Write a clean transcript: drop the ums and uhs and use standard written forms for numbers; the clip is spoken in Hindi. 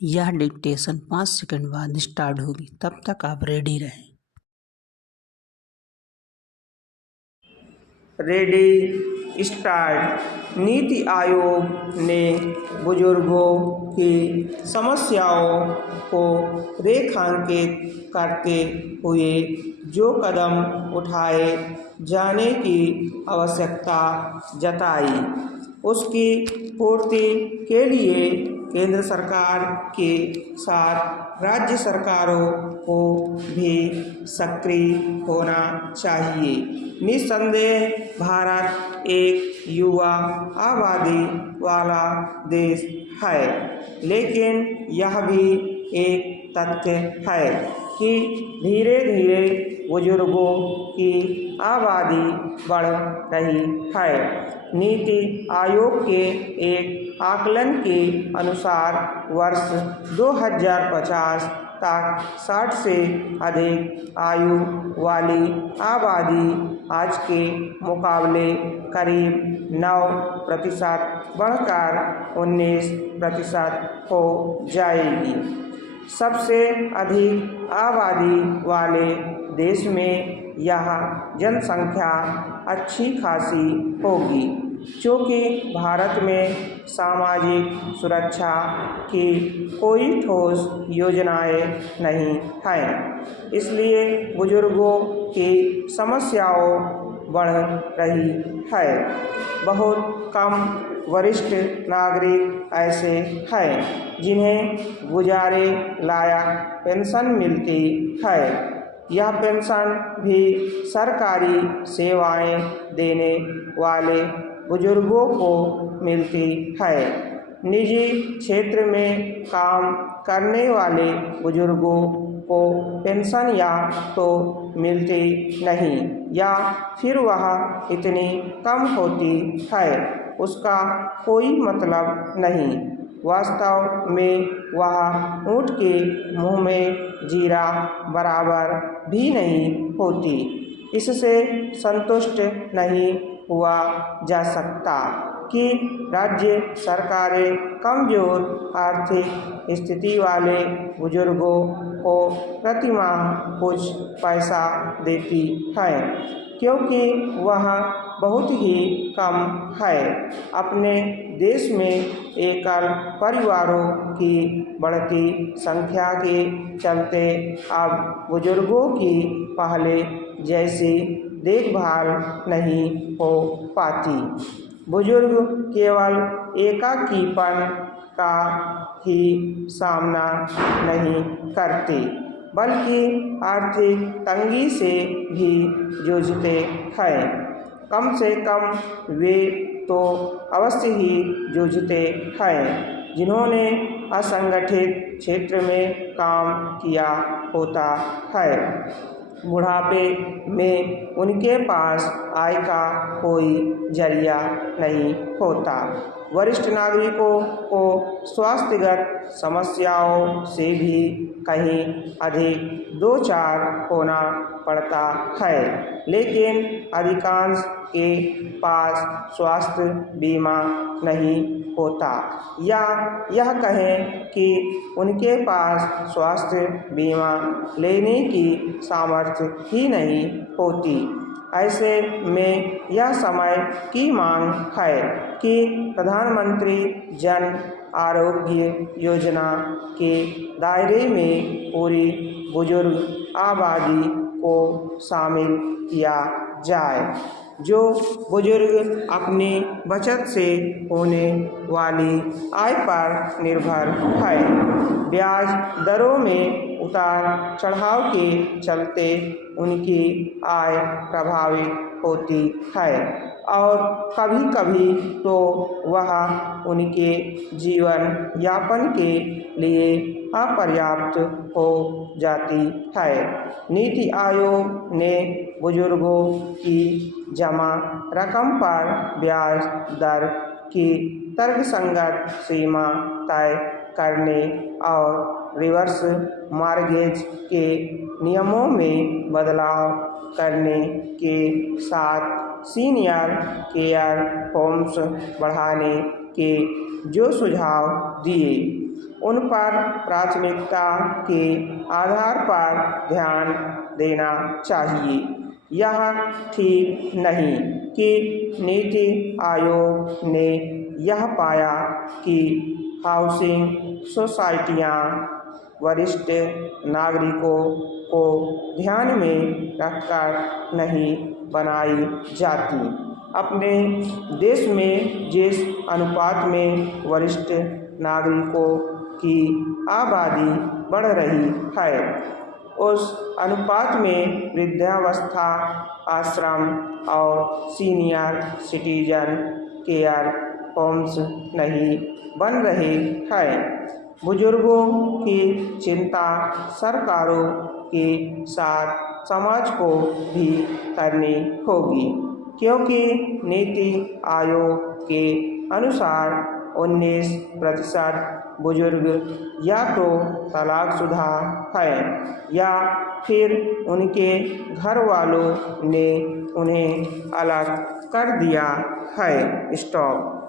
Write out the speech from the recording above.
यह डिक्टेशन 5 सेकंड बाद स्टार्ट होगी, तब तक आप रेडी रहें। Ready start. नीति आयोग ने बुजुर्गों की समस्याओं को रेखांकित करते हुए जो कदम उठाए जाने की आवश्यकता जताई, उसकी पूर्ति के लिए केंद्र सरकार के साथ राज्य सरकारों को भी सक्रिय होना चाहिए। निस्संदेह भारत एक युवा आबादी वाला देश है, लेकिन यह भी एक तथ्य है कि धीरे धीरे बुजुर्गों की आबादी बढ़ रही है। नीति आयोग के एक आकलन के अनुसार वर्ष 2050 तक 60 से अधिक आयु वाली आबादी आज के मुकाबले करीब 9% बढ़कर 19% हो जाएगी। सबसे अधिक आबादी वाले देश में यह जनसंख्या अच्छी खासी होगी, क्योंकि भारत में सामाजिक सुरक्षा की कोई ठोस योजनाएं नहीं हैं। इसलिए बुजुर्गों की समस्याओं बढ़ रही है। बहुत कम वरिष्ठ नागरिक ऐसे हैं जिन्हें गुजारे लायक पेंशन मिलती है। यह पेंशन भी सरकारी सेवाएं देने वाले बुजुर्गों को मिलती है। निजी क्षेत्र में काम करने वाले बुजुर्गों को पेंशन या तो मिलती नहीं या फिर वह इतनी कम होती है उसका कोई मतलब नहीं। वास्तव में वह ऊँट के मुंह में जीरा बराबर भी नहीं होती। इससे संतुष्ट नहीं हुआ जा सकता कि राज्य सरकारें कमजोर आर्थिक स्थिति वाले बुजुर्गों को प्रति माह कुछ पैसा देती है, क्योंकि वह बहुत ही कम है। अपने देश में एकल परिवारों की बढ़ती संख्या के चलते अब बुजुर्गों की पहले जैसी देखभाल नहीं हो पाती। बुजुर्ग केवल एकाकीपन का ही सामना नहीं करते, बल्कि आर्थिक तंगी से भी जूझते हैं। कम से कम वे तो अवश्य ही जूझते हैं जिन्होंने असंगठित क्षेत्र में काम किया होता है। बुढ़ापे में उनके पास आय का कोई जरिया नहीं होता। वरिष्ठ नागरिकों को स्वास्थ्यगत समस्याओं से भी कहीं अधिक दो चार होना पड़ता है, लेकिन अधिकांश के पास स्वास्थ्य बीमा नहीं होता, या यह कहें कि उनके पास स्वास्थ्य बीमा लेने की सामर्थ्य ही नहीं होती। ऐसे में यह समय की मांग है कि प्रधानमंत्री जन आरोग्य योजना के दायरे में पूरी बुजुर्ग आबादी को शामिल किया जाए, जो बुजुर्ग अपनी बचत से होने वाली आय पर निर्भर है। ब्याज दरों में उतार चढ़ाव के चलते उनकी आय प्रभावित होती है और कभी कभी तो वह उनके जीवन यापन के लिए अपर्याप्त हो जाती है। नीति आयोग ने बुजुर्गों की जमा रकम पर ब्याज दर की तर्कसंगत सीमा तय करने और रिवर्स मॉर्गेज के नियमों में बदलाव करने के साथ सीनियर केयर होम्स बढ़ाने के जो सुझाव दिए, उन पर प्राथमिकता के आधार पर ध्यान देना चाहिए। यह ठीक नहीं कि नीति आयोग ने यह पाया कि हाउसिंग सोसाइटियां वरिष्ठ नागरिकों को ध्यान में रखकर नहीं बनाई जाती। अपने देश में जिस अनुपात में वरिष्ठ नागरिकों की आबादी बढ़ रही है, उस अनुपात में वृद्धावस्था आश्रम और सीनियर सिटीजन केयर होम्स नहीं बन रहे हैं। बुजुर्गों की चिंता सरकारों के साथ समाज को भी करनी होगी, क्योंकि नीति आयोग के अनुसार 19% बुजुर्ग या तो तलाकशुदा हैं या फिर उनके घर वालों ने उन्हें अलग कर दिया है। स्टॉप।